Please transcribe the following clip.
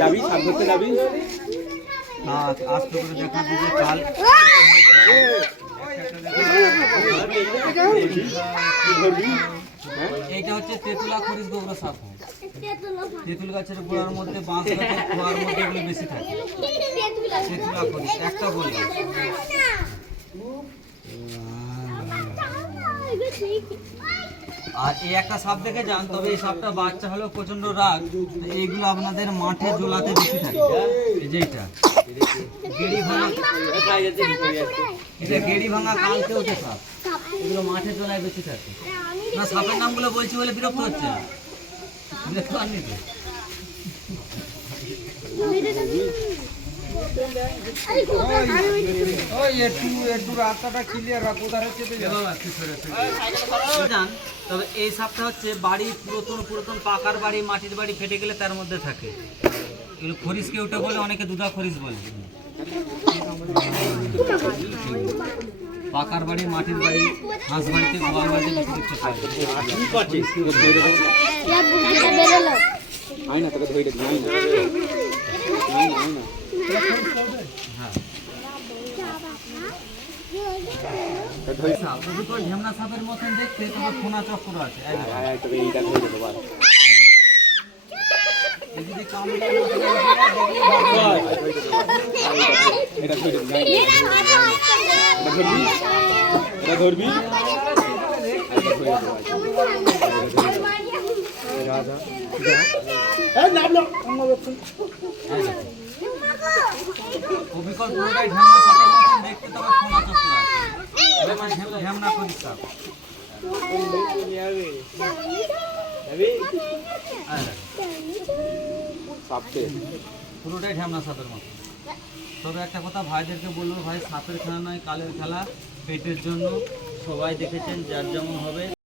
যাবি সাপ ধরতে যাবি না আস্তে করে দেখা দিবে কাল এইটা হচ্ছে তেতুলা খরিস গোবরা সাপ। তেঁতুল গাছের গোড়ার মধ্যে বাঁশ গাছের খোয়ার মধ্যে এগুলো বেশি থাকে। তেতুলা খরিস একটা বলি। আর এই একটা সাপ দেখে যান, তবে এই সাপটা বাচ্চা হলেও প্রচন্ড রাগ। এইগুলো আপনাদের মাঠে জোলাতে বেশি থাকে। এই যে এটা গেড়ি ভাঙা, এটা গেড়ি ভাঙা কালকে ওঠে সাপ, এগুলো মাঠে জোলায় বেশি থাকে। না সাপের নামগুলো বলছি বলে বিরক্ত হচ্ছে না, দেখতে পাননি তো। তবে এই সাপটা হচ্ছে বাড়ি পুরাতন পাকার বাড়ি, মাটির বাড়ি ফেটে গেলে তার মধ্যে থাকে। এগুলো খরিসকে ওটা বলে, অনেকে দুধা খরিস বলে। পাকার বাড়ি, মাটির বাড়ি, হাঁস বাড়িতে, গোয়াল বাড়িতে বেশি দেখতে পাই। ঢেমনা সাপের মতন দেখতে, তবে ফোনা চক্র আছে। ধরবি অবিকল পুরোটাই ঢেমনা সাপের মতন দেখতে, তবে ফোনা চক্র আছে। ঢেমনা খরিস সাপ পুরোটাই ঢেমনা সাপের মতো। তবে একটা কথা ভাইদেরকে বলবো, ভাই সাপের খেলা নয় কালের খেলা, পেটের জন্য। সবাই দেখেছেন যার যেমন হবে।